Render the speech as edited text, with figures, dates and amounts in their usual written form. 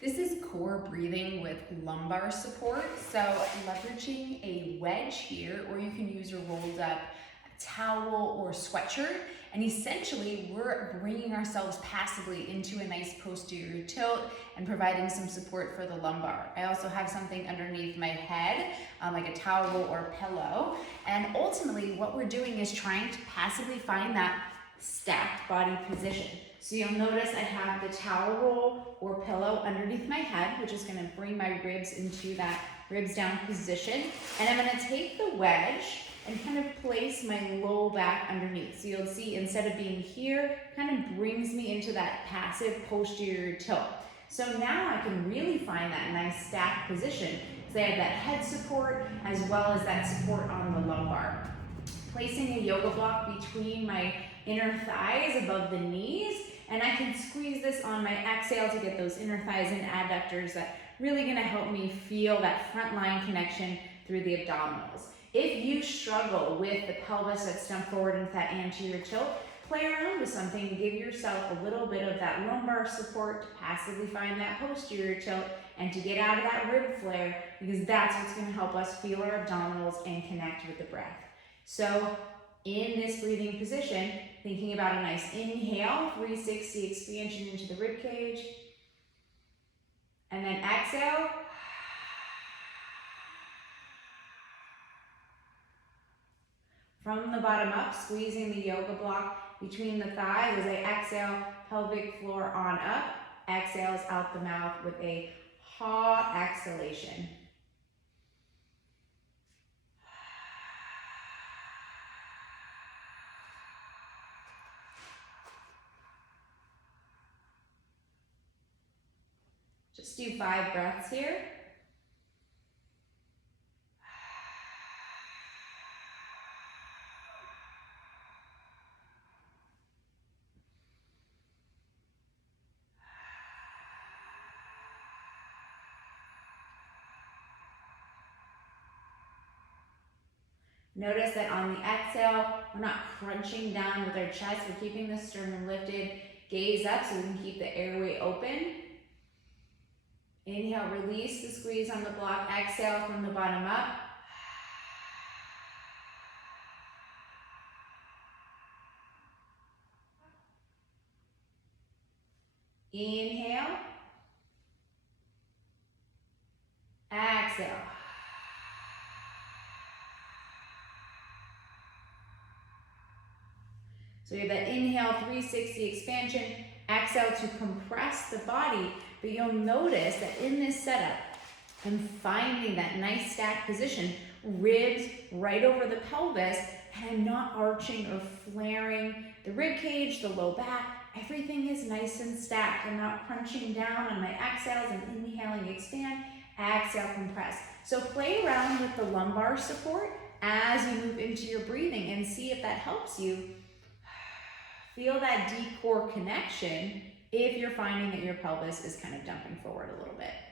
This is core breathing with lumbar support. So leveraging a wedge here, or you can use a rolled up towel or sweatshirt. And essentially we're bringing ourselves passively into a nice posterior tilt and providing some support for the lumbar. I also have something underneath my head, like a towel or pillow. And ultimately what we're doing is trying to passively find that stacked body position. So you'll notice I have the towel roll or pillow underneath my head, which is going to bring my ribs into that ribs down position. And I'm going to take the wedge and kind of place my low back underneath. So you'll see instead of being here, kind of brings me into that passive posterior tilt. So now I can really find that nice stacked position because I have that head support as well as that support on the lumbar. Placing a yoga block between my inner thighs above the knees, and I can squeeze this on my exhale to get those inner thighs and adductors that really gonna help me feel that front line connection through the abdominals. If you struggle with the pelvis that's dumped forward into that anterior tilt, play around with something to give yourself a little bit of that lumbar support to passively find that posterior tilt and to get out of that rib flare, because that's what's gonna help us feel our abdominals and connect with the breath. So in this breathing position, thinking about a nice inhale, 360 expansion into the rib cage, and then exhale. From the bottom up, squeezing the yoga block between the thighs as I exhale, pelvic floor on up, exhales out the mouth with a ha exhalation. Just do 5 breaths here. Notice that on the exhale, we're not crunching down with our chest. We're keeping the sternum lifted, gaze up so we can keep the airway open. Inhale, release the squeeze on the block. Exhale from the bottom up. Inhale. Exhale. So you have that inhale, 360 expansion, exhale to compress the body, but you'll notice that in this setup, I'm finding that nice stacked position, ribs right over the pelvis, and I'm not arching or flaring the rib cage, the low back. Everything is nice and stacked. I'm not crunching down on my exhales and inhaling, expand, exhale, compress. So play around with the lumbar support as you move into your breathing and see if that helps you feel that deep core connection if you're finding that your pelvis is kind of dumping forward a little bit.